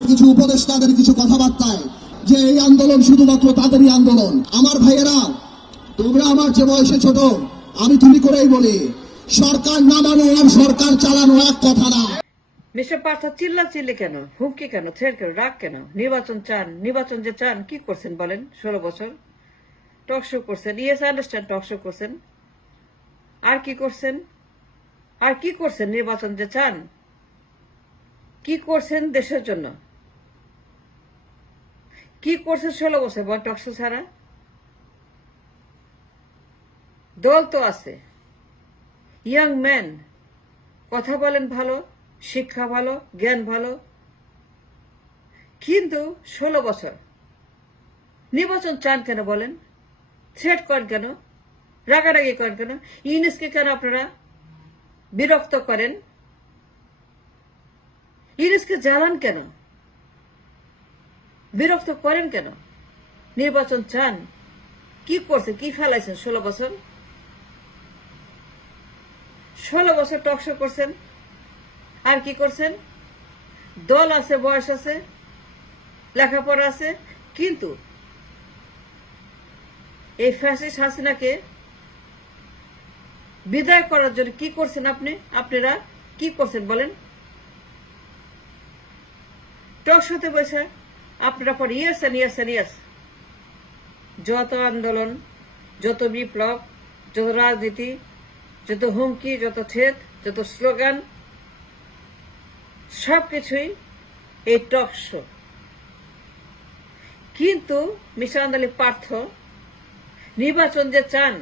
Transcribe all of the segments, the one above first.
কিছু উপদেষ্টাদের কিছু কথাবার্তায় যে এই আন্দোলন শুধুমাত্র তাদেরই আন্দোলন। আমার ভাইয়েরা, তোমরা আমার যে বয়সে ছোট, আমি তুমি করেই বলি, সরকার নামানো আর সরকার চালানো এক কথা না। মিস্টার পার্থ চিল্লাচিল্লি কেন, হুমকি কেন, থ্রেট কেন, রাগ কেন? নির্বাচন চান, নির্বাচন যে চান, কি করছেন বলেন? 16 বছর টক শো করছেন, ইয়েস আন্ডারস্ট্যান্ড, টক শো করছেন, আর কি করছেন? আর কি করছেন? নির্বাচন যে চান, কি করছেন দেশের জন্য? কি করছেন 16 বছর বল টক শো ছাড়া? দল তো আছে, ইয়াং ম্যান, কথা বলেন ভালো, শিক্ষা ভালো, জ্ঞান ভালো, কিন্তু 16 বছর নির্বাচন চান কেন বলেন? থ্রেট করেন কেন? রাগারাগি করেন কেন? ইউনুসকে কেন আপনারা বিরক্ত করেন? ইউনুসকে জ্বালান কেন? বিরক্ত করেন কেন? নির্বাচন চান, কি করছেন? কি ফেলাইছেন 16 বছর? 16 বছর টক শো করছেন, আর কি করছেন? দল আছে, বয়স আছে, লেখাপড়া আছে, কিন্তু এই ফ্যাসিস্ট হাসিনাকে বিদায় করার জন্য কি করছেন আপনারা কি করছেন বলেন? টক শোতে বসে আপনারা পর years and years and years যত আন্দোলন, যত বিপ্লব, যত রাজনীতি, যত হুমকি, যত থ্রেট, যত স্লোগান, সবকিছুই এই টক শো। কিন্তু মিস্টার আন্দালি পার্থ নির্বাচন যে চান,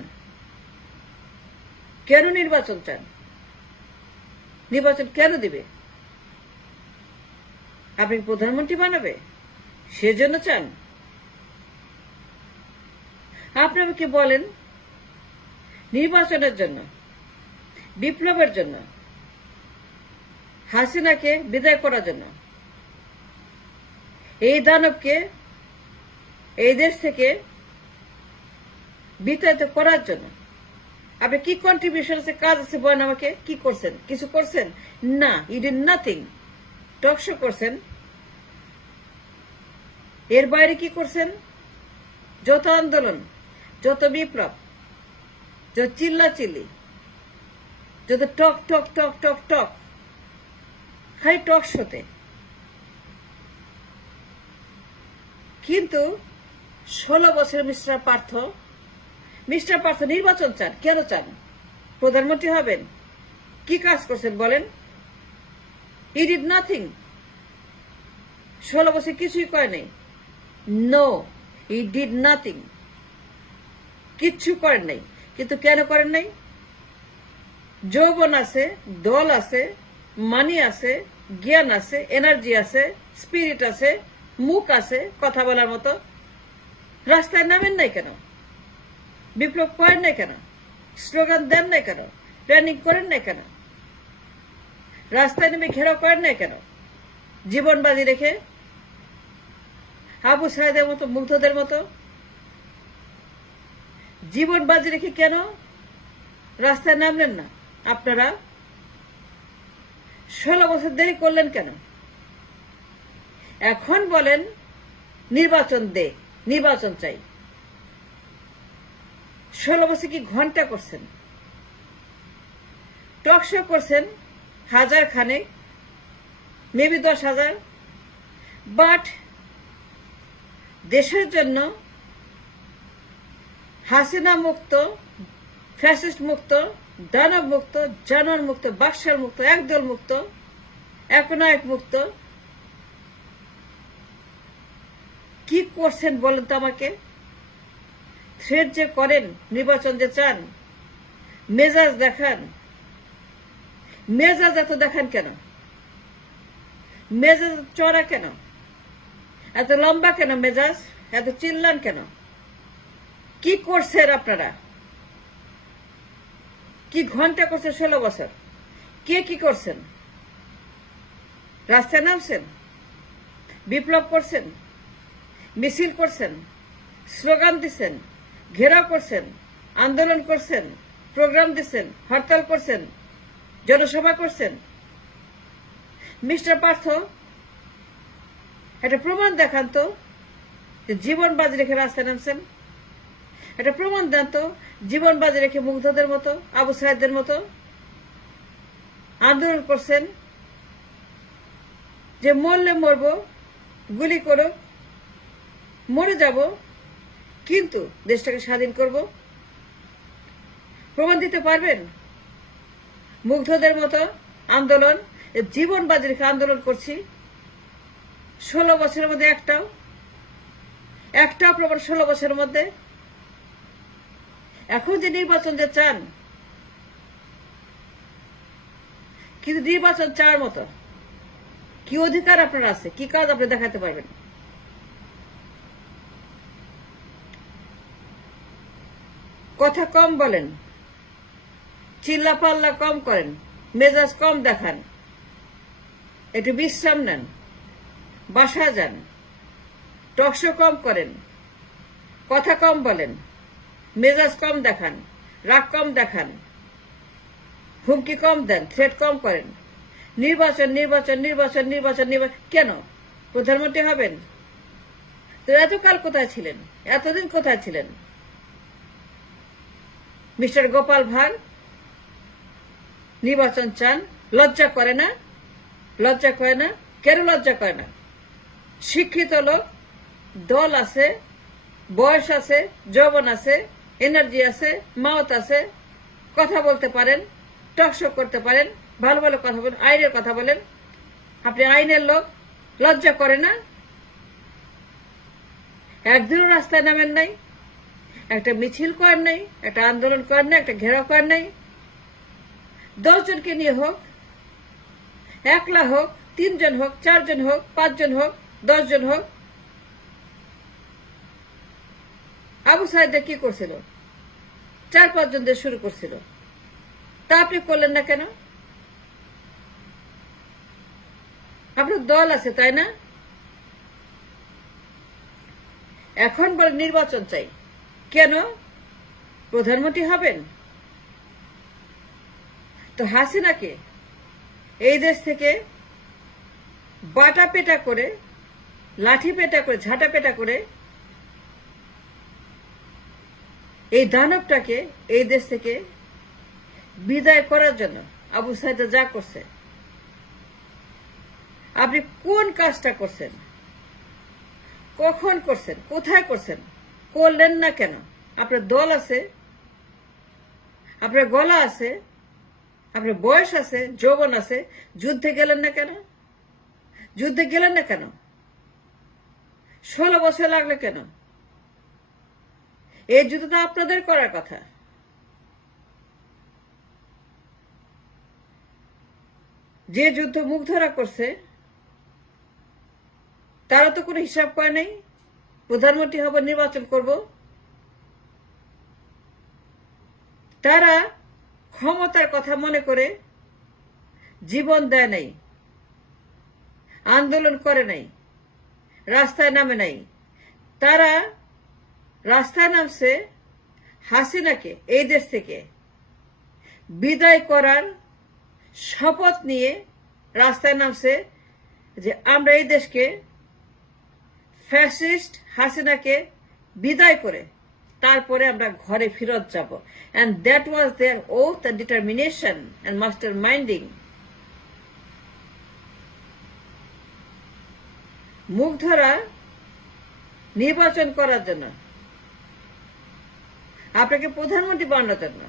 কেন নির্বাচন চান? নির্বাচন কেন দিবে? আপনি প্রধানমন্ত্রী বানাবে, সেজন্য চান? আপনি আমাকে বলেন, নির্বাচনের জন্য, বিপ্লবের জন্য, হাসিনাকে বিদায় করার জন্য, এই দানবকে এই দেশ থেকে বিতাড়িত করার জন্য আপনি কি কন্ট্রিবিউশন আছে, কাজ আছে বলেন আমাকে? কি করছেন? কিছু করছেন না? You did nothing. Talk show করছেন, এর বাইরে কি করছেন? যত আন্দোলন, যত বিপ্লব, যত চিল্লাচিল্লি, যত টক টক টক টক টক, খালি টক শোতে। কিন্তু 16 বছর মিস্টার পার্থ নির্বাচন চান, কেন চান? প্রধানমন্ত্রী হবেন, কি কাজ করছেন বলেন? He did nothing. 16 বছর কিছুই করে নাই। নো, হি ডিড নাথিং, কিচ্ছু করেন নাই। কিন্তু কেন করেন নাই? যৌবন আছে, দল আছে, মানি আছে, জ্ঞান আছে, এনার্জি আছে, স্পিরিট আছে, মুখ আছে কথা বলার মতো। রাস্তায় নামেন নাই কেন? বিপ্লব করেন নাই কেন? স্লোগান দেন নাই কেন? ট্রেনিং করেন নাই কেন? রাস্তায় নেমে ঘেরাও করেন নাই কেন? জীবন বাজি রেখে, আবু সাহেদের মতো, মুগ্ধদের মতো জীবন বাজি রেখে কেন রাস্তায় নামলেন না আপনারা? 16 বছর দেরি করলেন কেন? এখন বলেন নির্বাচন দে, নির্বাচন চাই। 16 বছর কি ঘন্টা করছেন? টক শো করছেন হাজার খানেক, মেবি 10,000, বাট দেশের জন্য হাসিনা মুক্ত, ফ্যাসিস্ট মুক্ত, দানব মুক্ত, জানোয়ার মুক্ত, বাকশাল মুক্ত, একদল মুক্ত, একনায়ক মুক্ত, কি করছেন বলেন তো আমাকে? থ্রেড যে করেন, নির্বাচন যে চান, মেজাজ দেখান, মেজাজ এত দেখান কেন? মেজাজ চড়া কেন? এত লম্বা কেন মেজাজ? এত চিল্লান কেন? কি করছেন আপনারা? কি ঘন্টা করছে 16 বছর? কে কি করছেন? রাস্তায় নামছেন, বিপ্লব করছেন, মিছিল করছেন, স্লোগান দিচ্ছেন, ঘেরাও করছেন, আন্দোলন করছেন, প্রোগ্রাম দিচ্ছেন, হরতাল করছেন, জনসভা করছেন। মিস্টার পার্থ একটা প্রমাণ দেখান তো যে জীবন বাজি রেখে রাস্তায় নামছেন। একটা প্রমাণ দেন তো জীবন বাজি রেখে মুগ্ধদের মতো, আবু সাইদদের মতো আন্দোলন করছেন যে মরলে মরব, গুলি করো, মরে যাব, কিন্তু দেশটাকে স্বাধীন করব। প্রমাণ দিতে পারবেন? মুগ্ধদের মতো আন্দোলন, জীবন বাজি রেখে আন্দোলন করছি 16 বছরের মধ্যে একটাও প্রমাণ 16 বছরের মধ্যে। এখন যে নির্বাচন যে চান, কিন্তু নির্বাচন চাওয়ার মতো কি অধিকার আপনার আছে, কি কাজ আপনি দেখাতে পারবেন? কথা কম বলেন, চিল্লা পাল্লা কম করেন, মেজাজ কম দেখান, একটু বিশ্রাম নেন, বাসায় যান, টকশো কম করেন, কথা কম বলেন, মেজাজ কম দেখান, রাগ কম দেখান, হুমকি কম দেন, থ্রেট কম করেন। নির্বাচন নির্বাচন নির্বাচন নির্বাচন নির্বাচন কেন? প্রধানমন্ত্রী হবেন তো এতকাল কোথায় ছিলেন? এতদিন কোথায় ছিলেন? মিস্টার গোপাল ভাঁড় নির্বাচন চান, লজ্জা করে না? লজ্জা করে না? কেন লজ্জা করে না? শিক্ষিত লোক, দল আছে, বয়স আছে, যৌবন আছে, এনার্জি আছে, মাউথ আছে, কথা বলতে পারেন, টকশো করতে পারেন, ভালো ভালো কথা বলেন, আইনের কথা বলেন। আপনি আইনের লোক, লজ্জা করে না? একদিনও রাস্তায় নামেন নাই, একটা মিছিল করেন নাই, একটা আন্দোলন করেন নাই, একটা ঘেরাও করেন নাই। 10 জনকে নিয়ে হোক, একলা হোক, 3 জন হোক, 4 জন হোক, 5 জন হোক, 10 জন হোক। আবু সাইদে কি করছিল? 4-5 জন দিয়ে শুরু করছিল, তা আপনি করলেন না কেন? আপনার দল আছে, তাই না? এখন বলে নির্বাচন চাই, কেন? প্রধানমন্ত্রী হবেন তো হাসিনাকে এই দেশ থেকে বাটা পেটা করে, লাঠি পেটা করে, ঝাঁটা পেটা করে এই দানবটাকে এই দেশ থেকে বিদায় করার জন্য আবু সাইদ যা করছে, আপনি কোন কাজটা করছেন? কখন করছেন? কোথায় করছেন? করলেন না কেন? আপনার দল আছে, আপনার গলা আছে, আপনার বয়স আছে, যৌবন আছে, যুদ্ধে গেলেন না কেন? যুদ্ধে গেলেন না কেন? 16 বছর লাগলো কেন? এই যুদ্ধটা আপনাদের করার কথা। যে যুদ্ধ মুগ্ধরা করছে তারা তো কোনো হিসাব করে নাই, প্রধানমন্ত্রী হব, নির্বাচন করব। তারা ক্ষমতার কথা মনে করে জীবন দেয় নাই, আন্দোলন করে নাই, রাস্তায় নামে নাই। তারা রাস্তায় নামছে হাসিনাকে এই দেশ থেকে বিদায় করার শপথ নিয়ে রাস্তায় নামছে যে আমরা এই দেশকে ফ্যাসিস্ট হাসিনাকে বিদায় করে তারপরে আমরা ঘরে ফেরত যাব। And that was their oath and determination and masterminding. মুগ্ধরা নির্বাচন করার জন্য, আপনাকে প্রধানমন্ত্রী বানানোর জন্য,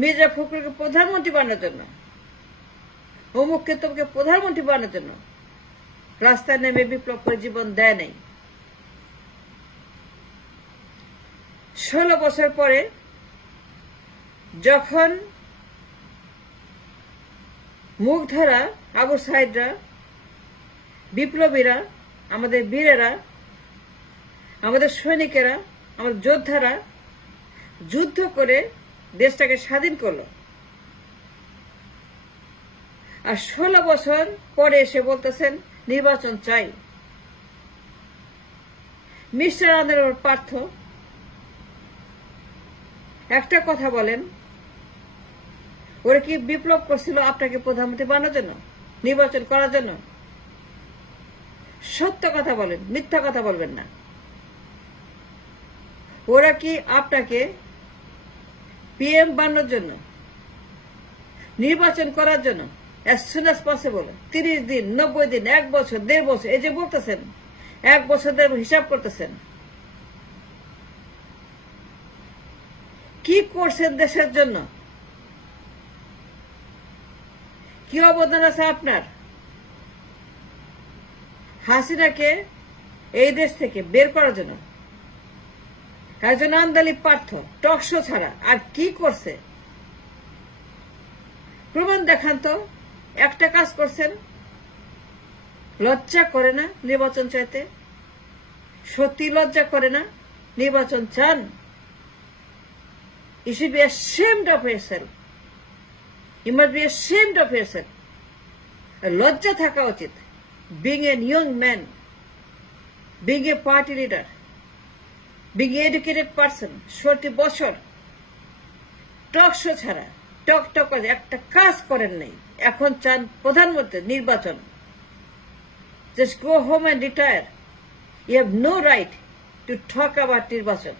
মির্জা ফখরুলকে প্রধানমন্ত্রী বানানোর জন্য, অমুককে তোমাকে প্রধানমন্ত্রী বানানোর জন্য রাস্তায় নেমে বিপ্লব করে জীবন দেয় নাই। 16 বছর পরে যখন মুগ্ধরা, আবু সাইদরা, বিপ্লবীরা, আমাদের বীরেরা, আমাদের সৈনিকেরা, আমাদের যোদ্ধারা যুদ্ধ করে দেশটাকে স্বাধীন করলো, আর 16 বছর পরে এসে বলতেছেন নির্বাচন চাই। মিস্টার আন্দোলন পার্থ একটা কথা বলেন, ওরা কি বিপ্লব করছিল আপনাকে প্রধানমন্ত্রী বানানোর জন্য, নির্বাচন করার জন্য? সত্য কথা বলেন, মিথ্যা কথা বলবেন না। ওরা কি আপনাকে পিএম বানানোর জন্য, নির্বাচন করার জন্য as soon as possible 30 দিন, 90 দিন, 1 বছর, 1.5 বছর, এই যে বলতেছেন 1 বছর হিসাব করতেছেন, কি করছেন দেশের জন্য? কি অবদান আছে আপনার? হাসিনাকে এই দেশ থেকে বের করার জন্য একজন আন্দালি পার্থ টকশো ছাড়া আর কি করছে? প্রমাণ দেখান তো। একটা কাজ করছেন, লজ্জা করে না নির্বাচন চাইতে? সত্যি লজ্জা করে না? নির্বাচন চান? You should be ashamed of yourself. You must be ashamed of yourself. লজ্জা থাকা উচিত। Being a young man, being a party leader, being an educated person, 60 বছর টক শো ছাড়া টক একটা কাজ করেন নাই, এখন চান প্রধানমন্ত্রী নির্বাচন। Just go home and retire. You have no right to talk about নির্বাচন।